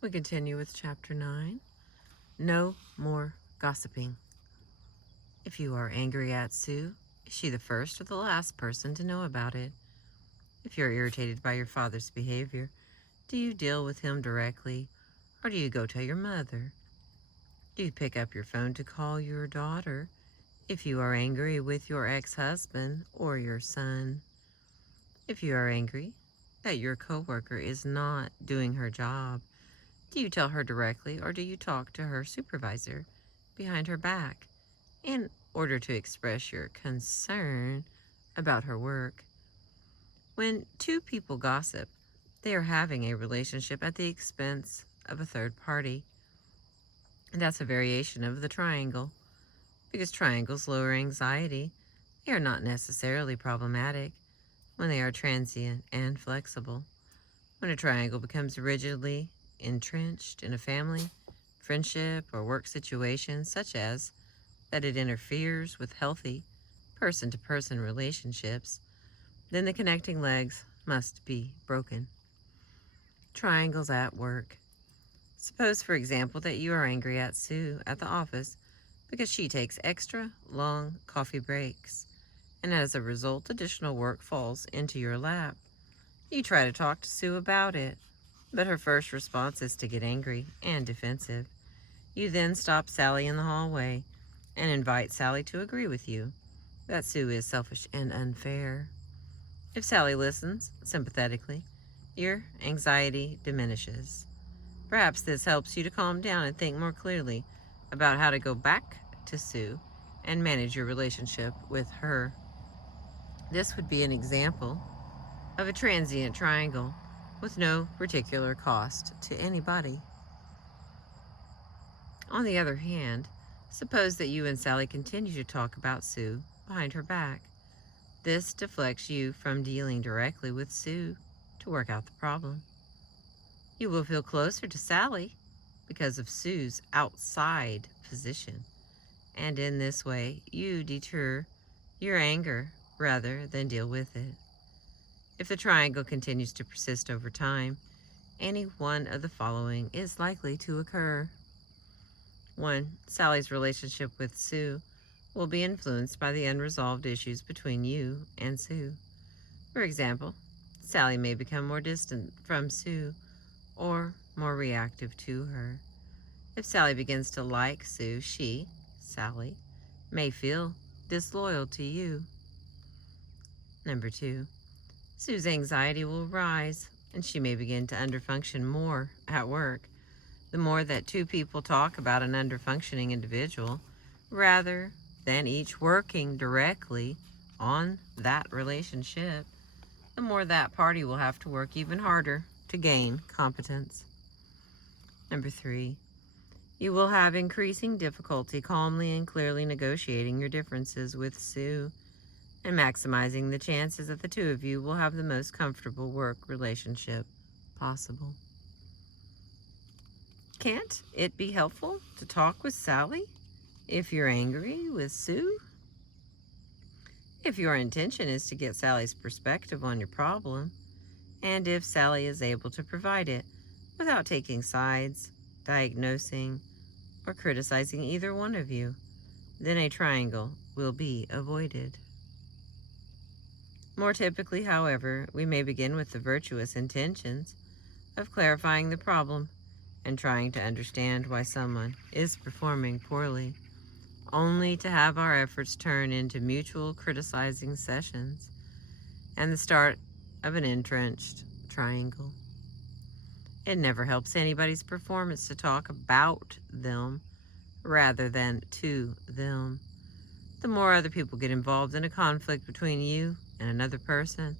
We continue with Chapter 9. No more gossiping. If you are angry at Sue, is she the first or the last person to know about it? If you're irritated by your father's behavior, do you deal with him directly, or do you go tell your mother? Do you pick up your phone to call your daughter if you are angry with your ex-husband or your son? If you are angry that your coworker is not doing her job, do you tell her directly, or do you talk to her supervisor behind her back in order to express your concern about her work? When two people gossip, they are having a relationship at the expense of a third party. And that's a variation of the triangle. Because triangles lower anxiety, they are not necessarily problematic when they are transient and flexible. When a triangle becomes rigidly entrenched in a family, friendship, or work situation, such as that it interferes with healthy person-to-person relationships, then the connecting legs must be broken. Triangles at work. Suppose, for example, that you are angry at Sue at the office because she takes extra long coffee breaks, and as a result, additional work falls into your lap. You try to talk to Sue about it, but her first response is to get angry and defensive. You then stop Sally in the hallway and invite Sally to agree with you that Sue is selfish and unfair. If Sally listens sympathetically, your anxiety diminishes. Perhaps this helps you to calm down and think more clearly about how to go back to Sue and manage your relationship with her. This would be an example of a transient triangle with no particular cost to anybody. On the other hand, suppose that you and Sally continue to talk about Sue behind her back. This deflects you from dealing directly with Sue to work out the problem. You will feel closer to Sally because of Sue's outside position, and in this way, you deter your anger rather than deal with it. If the triangle continues to persist over time, any one of the following is likely to occur. 1. Sally's relationship with Sue will be influenced by the unresolved issues between you and Sue. For example, Sally may become more distant from Sue or more reactive to her. If Sally begins to like Sue, she, Sally, may feel disloyal to you. Number 2. Sue's anxiety will rise, and she may begin to underfunction more at work. The more that two people talk about an underfunctioning individual, rather than each working directly on that relationship, the more that party will have to work even harder to gain competence. Number 3. You will have increasing difficulty calmly and clearly negotiating your differences with Sue and maximizing the chances that the two of you will have the most comfortable work relationship possible. Can't it be helpful to talk with Sally if you're angry with Sue? If your intention is to get Sally's perspective on your problem, and if Sally is able to provide it without taking sides, diagnosing, or criticizing either one of you, then a triangle will be avoided. More typically, however, we may begin with the virtuous intentions of clarifying the problem and trying to understand why someone is performing poorly, only to have our efforts turn into mutual criticizing sessions and the start of an entrenched triangle. It never helps anybody's performance to talk about them rather than to them. The more other people get involved in a conflict between you and another person,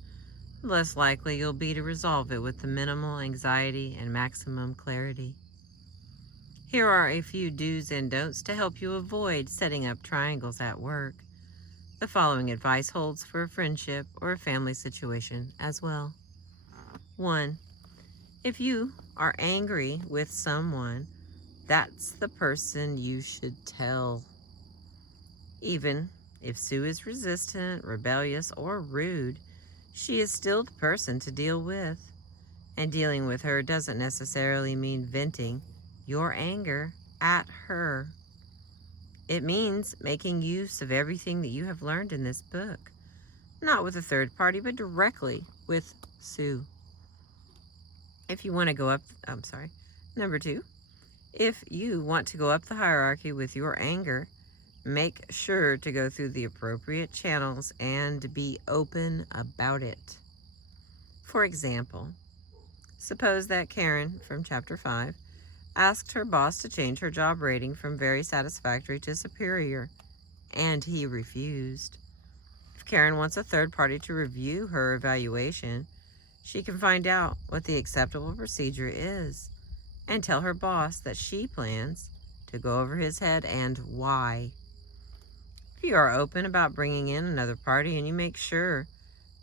the less likely you'll be to resolve it with the minimal anxiety and maximum clarity. Here are a few do's and don'ts to help you avoid setting up triangles at work. The following advice holds for a friendship or a family situation as well. 1. If you are angry with someone, that's the person you should tell. Even if Sue is resistant, rebellious, or rude, she is still the person to deal with. And dealing with her doesn't necessarily mean venting your anger at her. It means making use of everything that you have learned in this book, not with a third party, but directly with Sue. If you want to go up, number 2, if you want to go up the hierarchy with your anger, make sure to go through the appropriate channels and be open about it. For example, suppose that Karen from chapter 5 asked her boss to change her job rating from very satisfactory to superior, and he refused. If Karen wants a third party to review her evaluation, she can find out what the acceptable procedure is and tell her boss that she plans to go over his head and why. If you are open about bringing in another party and you make sure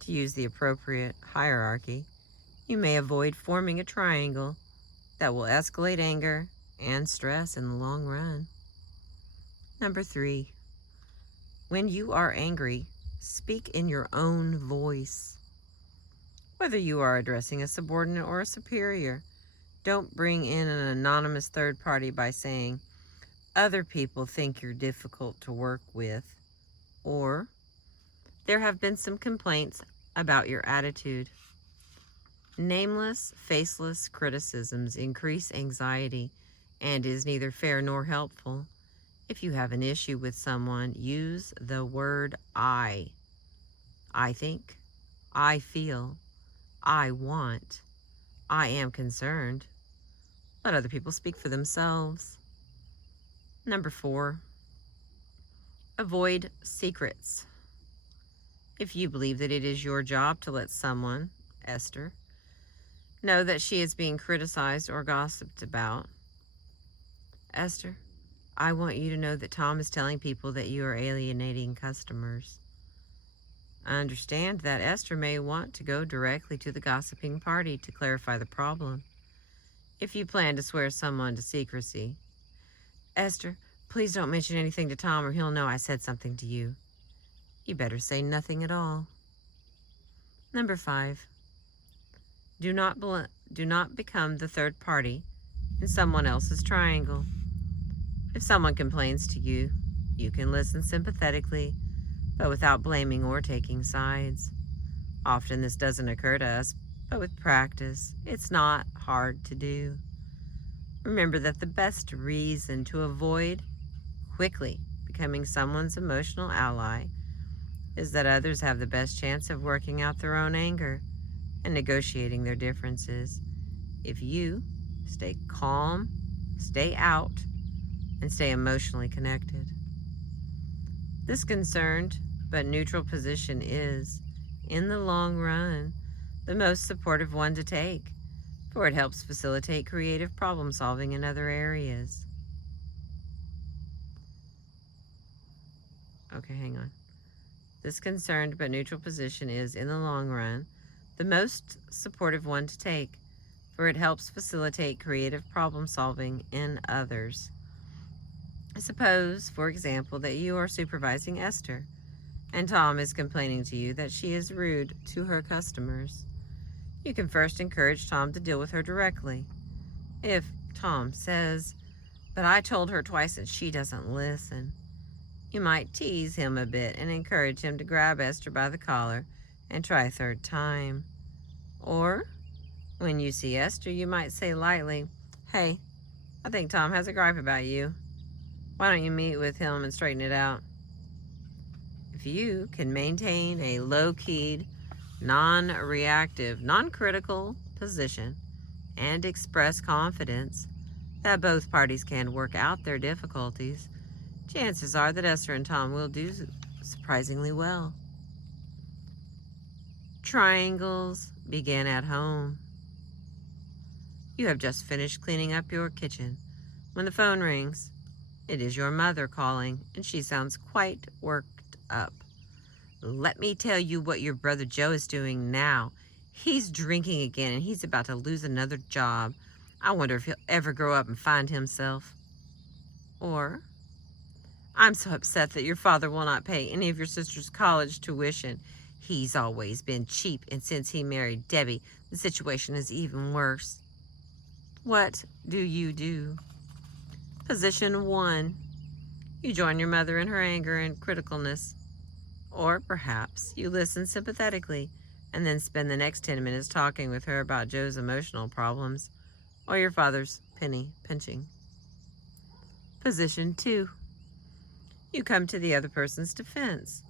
to use the appropriate hierarchy, you may avoid forming a triangle that will escalate anger and stress in the long run. Number 3, when you are angry, speak in your own voice. Whether you are addressing a subordinate or a superior, don't bring in an anonymous third party by saying, "Other people think you're difficult to work with," or "There have been some complaints about your attitude." Nameless, faceless criticisms increase anxiety and is neither fair nor helpful. If you have an issue with someone, use the word I. I think, I feel, I want, I am concerned. Let other people speak for themselves. Number 4, avoid secrets. If you believe that it is your job to let someone, Esther, know that she is being criticized or gossiped about, "Esther, I want you to know that Tom is telling people that you are alienating customers." I understand that Esther may want to go directly to the gossiping party to clarify the problem. If you plan to swear someone to secrecy, "Esther, please don't mention anything to Tom or he'll know I said something to you," you better say nothing at all. Number 5, do not become the third party in someone else's triangle. If someone complains to you, you can listen sympathetically, but without blaming or taking sides. Often this doesn't occur to us, but with practice, it's not hard to do. Remember that the best reason to avoid quickly becoming someone's emotional ally is that others have the best chance of working out their own anger and negotiating their differences. If you stay calm, stay out, and stay emotionally connected. This concerned but neutral position is, in the long run, the most supportive one to take, for it helps facilitate creative problem solving in other areas. Okay, hang on. This concerned but neutral position is, in the long run, the most supportive one to take, for it helps facilitate creative problem solving in others. Suppose, for example, that you are supervising Esther, and Tom is complaining to you that she is rude to her customers. You can first encourage Tom to deal with her directly. If Tom says, "But I told her twice and she doesn't listen," you might tease him a bit and encourage him to grab Esther by the collar and try a third time. Or, when you see Esther, you might say lightly, "Hey, I think Tom has a gripe about you. Why don't you meet with him and straighten it out?" If you can maintain a low-keyed, non-reactive, non-critical position and express confidence that both parties can work out their difficulties, chances are that Esther and Tom will do surprisingly well. Triangles begin at home. You have just finished cleaning up your kitchen when the phone rings. It is your mother calling, and she sounds quite worked up. "Let me tell you what your brother Joe is doing now. He's drinking again, and he's about to lose another job. I wonder if he'll ever grow up and find himself." Or, "I'm so upset that your father will not pay any of your sister's college tuition. He's always been cheap, and since he married Debbie, The situation is even worse. What do you do? Position 1. You join your mother in her anger and criticalness. Or perhaps you listen sympathetically and then spend the next 10 minutes talking with her about Joe's emotional problems or your father's penny pinching. Position 2. You come to the other person's defense.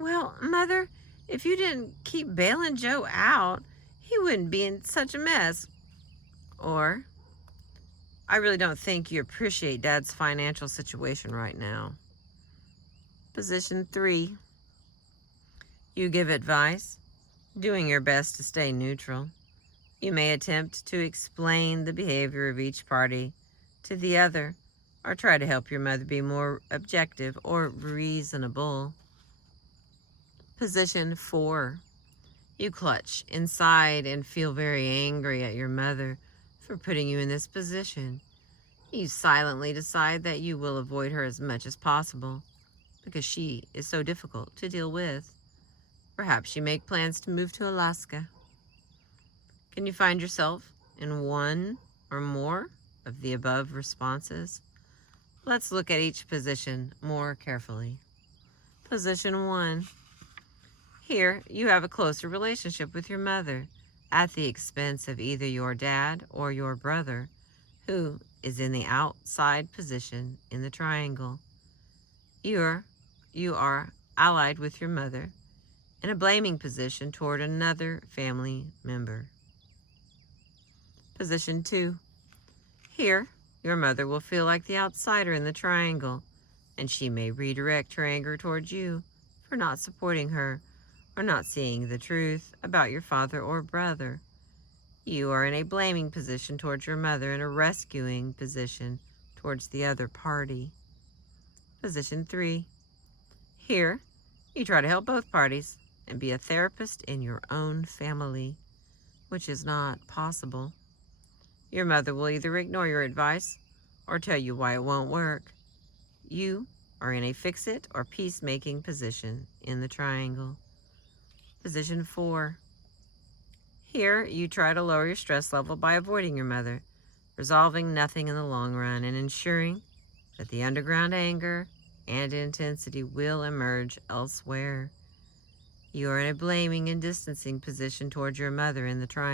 Well, Mother, if you didn't keep bailing Joe out, he wouldn't be in such a mess. Or, I really don't think you appreciate Dad's financial situation right now. Position 3. You give advice, doing your best to stay neutral. You may attempt to explain the behavior of each party to the other, or try to help your mother be more objective or reasonable. Position 4. You clutch inside and feel very angry at your mother for putting you in this position. You silently decide that you will avoid her as much as possible because she is so difficult to deal with. Perhaps you make plans to move to Alaska. Can you find yourself in one or more of the above responses? Let's look at each position more carefully. Position 1. Here, you have a closer relationship with your mother at the expense of either your dad or your brother, who is in the outside position in the triangle. You are allied with your mother in a blaming position toward another family member. Position 2. Here, your mother will feel like the outsider in the triangle, and she may redirect her anger towards you for not supporting her or not seeing the truth about your father or brother. You are in a blaming position towards your mother and a rescuing position towards the other party. Position 3. Here, you try to help both parties and be a therapist in your own family, which is not possible. Your mother will either ignore your advice or tell you why it won't work. You are in a fix-it or peacemaking position in the triangle. Position 4. Here, you try to lower your stress level by avoiding your mother, resolving nothing in the long run, and ensuring that the underground anger and intensity will emerge elsewhere. You are in a blaming and distancing position towards your mother in the triangle.